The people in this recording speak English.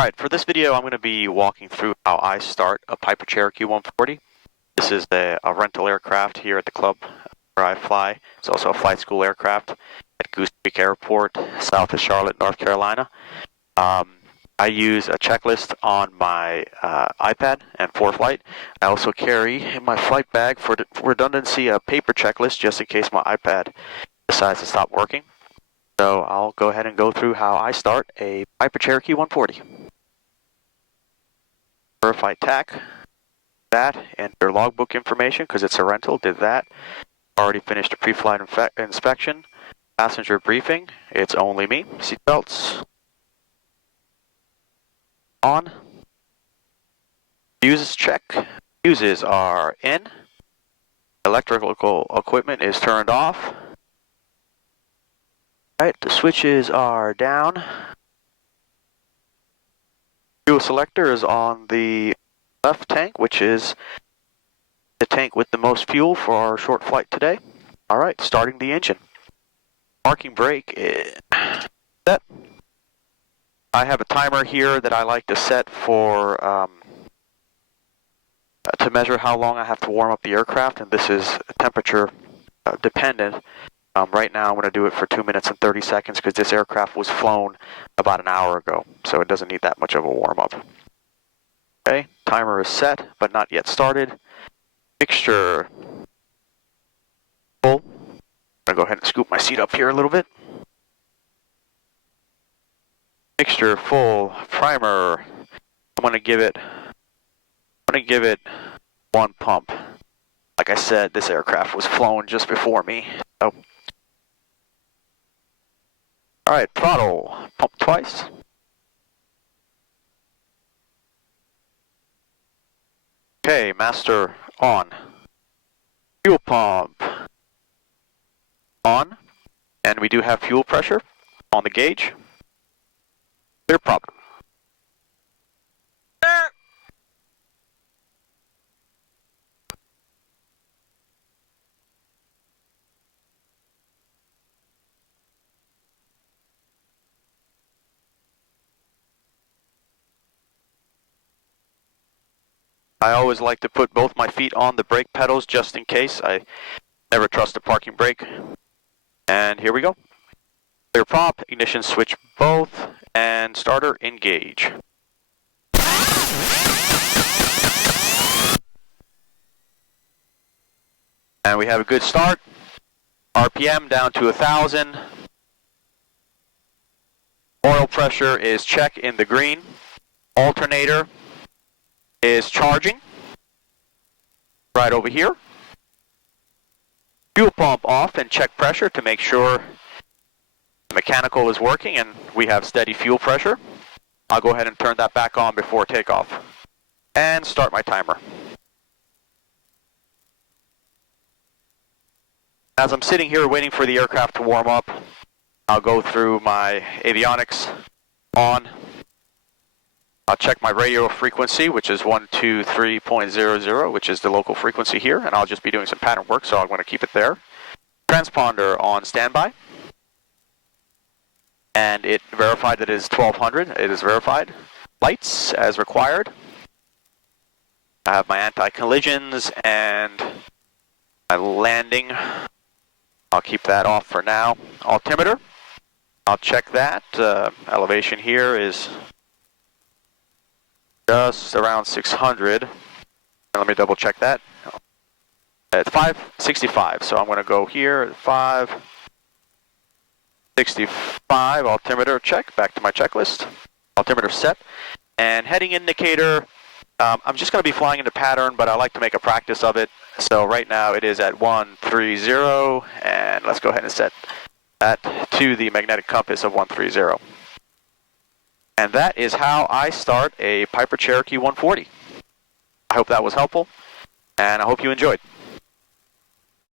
Alright, for this video I'm going to be walking through how I start a Piper Cherokee 140. This is a rental aircraft here at the club where I fly. It's also a flight school aircraft at Goose Creek Airport, south of Charlotte, North Carolina. I use a checklist on my iPad and Foreflight. I also carry in my flight bag for redundancy a paper checklist just in case my iPad decides to stop working. So I'll go ahead and go through how I start a Piper Cherokee 140. Verify TAC, that, enter logbook information because it's a rental, did that. Already finished a pre-flight inspection. Passenger briefing, it's only me. Seatbelts on. Fuses check, fuses are in. Electrical equipment is turned off. Alright, the switches are down. Fuel selector is on the left tank, which is the tank with the most fuel for our short flight today. Alright, starting the engine. Parking brake is set. I have a timer here that I like to set for to measure how long I have to warm up the aircraft, and this is temperature dependent. Right now I'm going to do it for 2 minutes and 30 seconds because this aircraft was flown about an hour ago, so it doesn't need that much of a warm-up. Okay, timer is set, but not yet started. Mixture full. I'm going to go ahead and scoop my seat up here a little bit. Mixture full. Primer. I'm going to give it one pump. Like I said, this aircraft was flown just before me. So. Alright, throttle, pump twice. Okay, master on. Fuel pump on. And we do have fuel pressure on the gauge. Clear prop. I always like to put both my feet on the brake pedals just in case. I never trust a parking brake. And here we go. Clear prop, ignition switch both, and starter engage. And we have a good start. RPM down to 1,000. Oil pressure is check in the green. Alternator is charging right over here. Fuel pump off and check pressure to make sure the mechanical is working and we have steady fuel pressure. I'll go ahead and turn that back on before takeoff and start my timer. As I'm sitting here waiting for the aircraft to warm up, I'll go through my avionics on. I'll check my radio frequency, which is 123.00, which is the local frequency here, and I'll just be doing some pattern work, so I'm going to keep it there. Transponder on standby. And it verified that it is 1200. It is verified. Lights as required. I have my anti-collisions and my landing. I'll keep that off for now. Altimeter. I'll check that. Elevation here is just around 600. Let me double check that. At 565, so I'm going to go here at 565. Altimeter check. Back to my checklist. Altimeter set. And heading indicator, I'm just going to be flying into pattern, but I like to make a practice of it. So right now it is at 130, and let's go ahead and set that to the magnetic compass of 130. And that is how I start a Piper Cherokee 140. I hope that was helpful, and I hope you enjoyed.